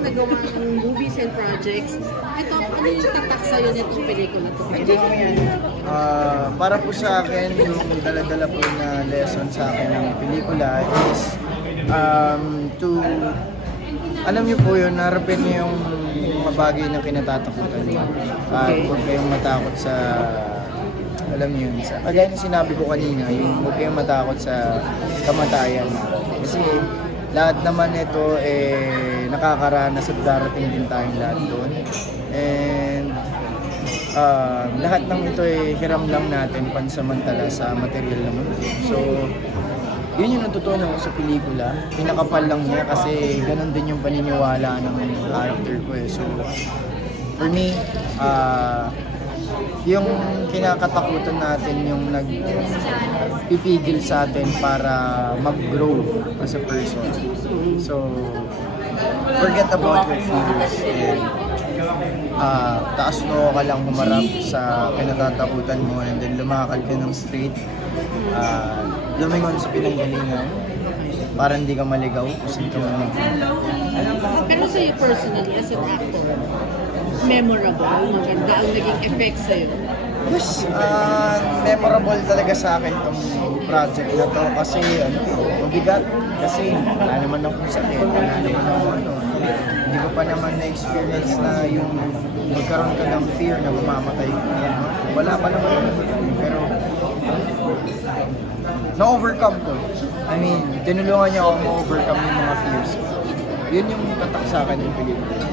nagawa ng movies and projects. Ito, ano yung tatak sa'yo nitong pelikula to? Para po sa akin, yung dala-dala po na lesson sa akin ng pelikula is to, alam niyo po yun, narapin niyo yung mabagay na kinatatakutan niyo. Huwag kayong matakot sa, alam niyo yun, kagaya ng sinabi ko kanina, yung huwag kayong matakot sa kamatayan. Kasi lahat naman ito nakakaranas at darating din tayong lahat doon. And lahat ng ito hiram lang natin pansamantala sa material na mundo. So, yun yung natutunan ko sa pelikula. Pinakapal lang niya kasi ganun din yung paniniwala ng character ko So, for me, yung kinakatakutan natin yung nagpipigil sa atin para mag-grow as a person. So, forget about your fears and taas no ka lang humarap sa pinatatakutan mo and then lumakad ka ng straight. Lumingon sa pinanggalingan para hindi ka maligaw kung ka man. Pero sa'yo personally, as an actor, memorable, maganda ang naging effect sa'yo? Yes, memorable talaga sa akin itong project na to kasi mabigat. Kasi wala naman akong sakit, wala naman akong hindi ko pa naman na-experience na yung magkaroon ka ng fear na mamamatay ka. Wala pa naman pero na-overcome ko. I mean, tinulungan niya ako ma-overcome yung mga fears. Yun yung tatak sa akin yung pelikula.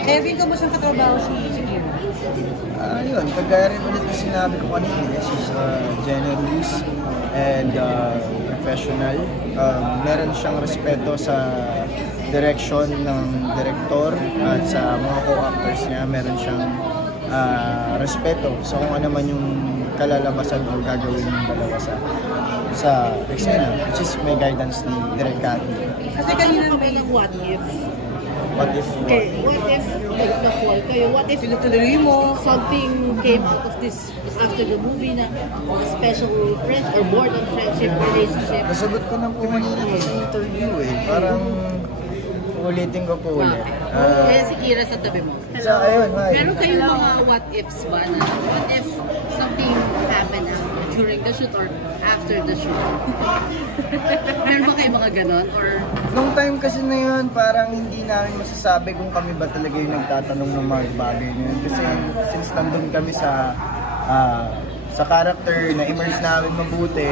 Kevin, kamusta ang katrabaho si Kira? Yun, kagaya rin ulit na sinabi ko kanina, she's generous and professional. Meron siyang respeto sa direction ng director at sa mga co-actors niya. Meron siyang respeto sa kung ano man yung kalalabasan o gagawin ng dalawa sa eksena, which is may guidance ni Direk Cathy. Kasi kanina may what if? What if? Okay, what if nag-fall kayo? What if tinutuloy mo? Something came out of this after the movie na special friend or more than friendship relationship? Nasagot ko na po kanina sa interview Parang ulitin ko po ulit. Kaya si Kira sa tabi mo. So, ayun, hi. Meron kayong mga what ifs ba na what if something happened during the shoot or after the shoot? Meron ba kayo mga ganon? Or nung time kasi na yun, parang hindi namin masasabi kung kami ba talaga yung nagtatanong ng mga bagay na yun. Kasi since nandun kami sa character na immerse namin mabuti,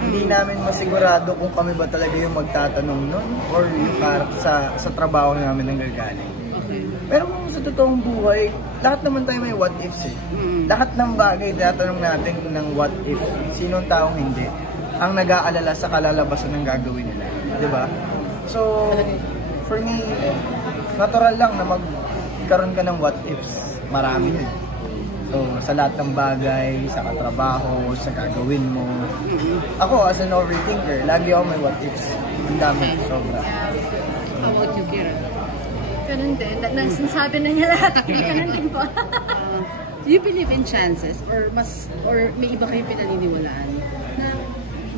hindi namin masigurado kung kami ba talaga yung magtatanong nun or yung sa trabaho namin nang gagaling. okay. Pero kung sa totoong buhay, lahat naman tayo may what ifs Lahat ng bagay tatanong natin ng what if. Sinong taong hindi ang nag-aalala sa kalalabasan ng gagawin nila, di ba? So, for me, natural lang na magkaroon ka ng what ifs. Marami yun. So, sa lahat ng bagay, sa katrabaho, sa gagawin mo. Ako, as an overthinker, lagi ako may what ifs. Ang dami, sobra. How about you, Kira? Ganun din. Nasasabi na niya lahat. Ganun din po. Do you believe in chances? Or may iba kayong pinaniniwalaan? Na,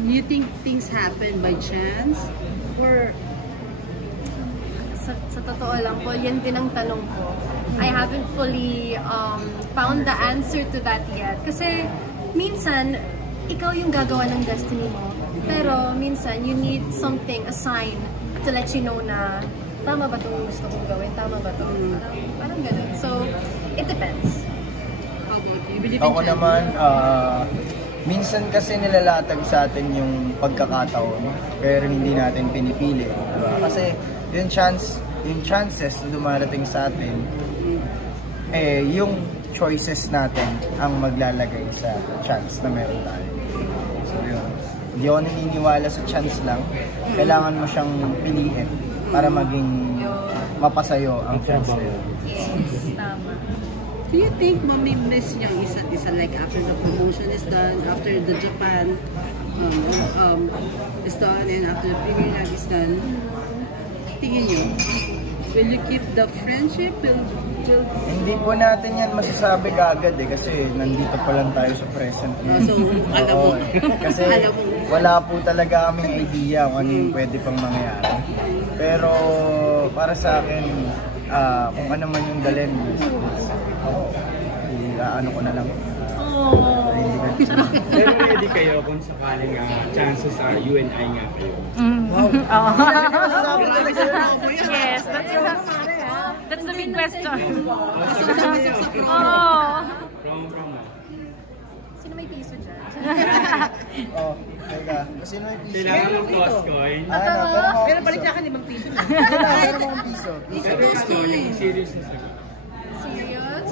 do you think things happen by chance? Or sa totoo lang po, yan din ang tanong ko. I haven't fully found the answer to that yet. Kasi minsan, ikaw yung gagawa ng destiny mo. Pero minsan, you need something, a sign, to let you know na tama ba itong gusto kong gawin? Tama ba ito? Parang ganun. So, it depends. how about you? Believe in Ako chances? naman, minsan kasi nilalatag sa atin yung pagkakataon, pero hindi natin pinipili. Diba? Kasi yung chances na dumarating sa atin, yung choices natin ang maglalagay sa chance na meron tayo. So yun, hindi ako naniniwala sa chance lang. Kailangan mo siyang piliin para maging mapasayo ang chance na yun. Yes, tama. Do you think mamimiss niyo ang isa't isa like after the promotion is done, after the Japan is done, and after the Premier League is done? Tingin niyo? Will you keep the friendship? Hindi po natin yan masasabi kaagad kasi nandito pa lang tayo sa present. So, alam mo. Kasi wala po talaga kaming idea kung ano yung pwede pang mangyari. Pero para sa akin, kung ano man yung dalhin, ano ko na lang. Pero ready kayo kung sakaling chances are you and I nga kayo. Yes, that's the big question. From Sino may piso dyan? Teka. Sino may piso? kailangan ng toss coin. Pero balik sa akin, 5 piso na. Meron akong piso. Pero ito, yung serious na sagot. Serious?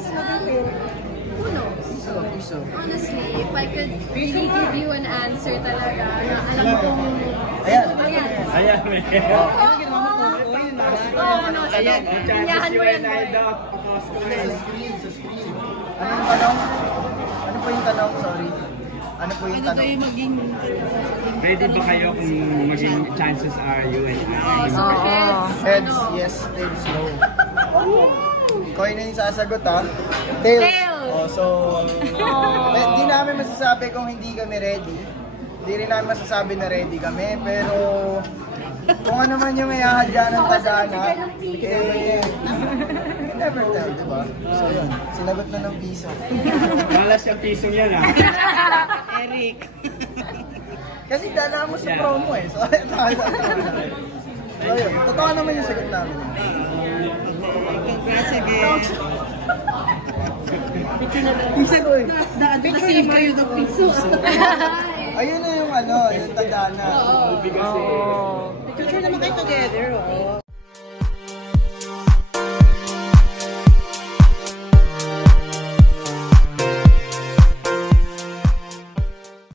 Who knows? Piso. Honestly, if I could really give you an answer talaga, na alam kong... Ayan. Ayan. Ayan, may No. Ayan. Hinyahan mo yan, boy. toss coin. Anong tanong? Ano po yung tanong? Sorry. Ano po yung Ano daw tanong? yung maging... Ready ba kayo kung maging chances are you and I? So, heads. Heads, ano? yes. Tails, no. Ikaw na yung sasagot, ha? Tails. Tails. So, di namin masasabi kung hindi kami ready. Di rin namin masasabi na ready kami. Pero, kung ano man yung ihahadya ng tagana, never tell, di ba? So, yun. Sinagot na ng piso. Malas yung pisong yan Eric. Kasi dala mo sa promo So, so yun. Totoo naman yung sagot namin. Congrats again. Na-save kayo ng piso. Ayun na yung yung tagana. Picture naman kayo together.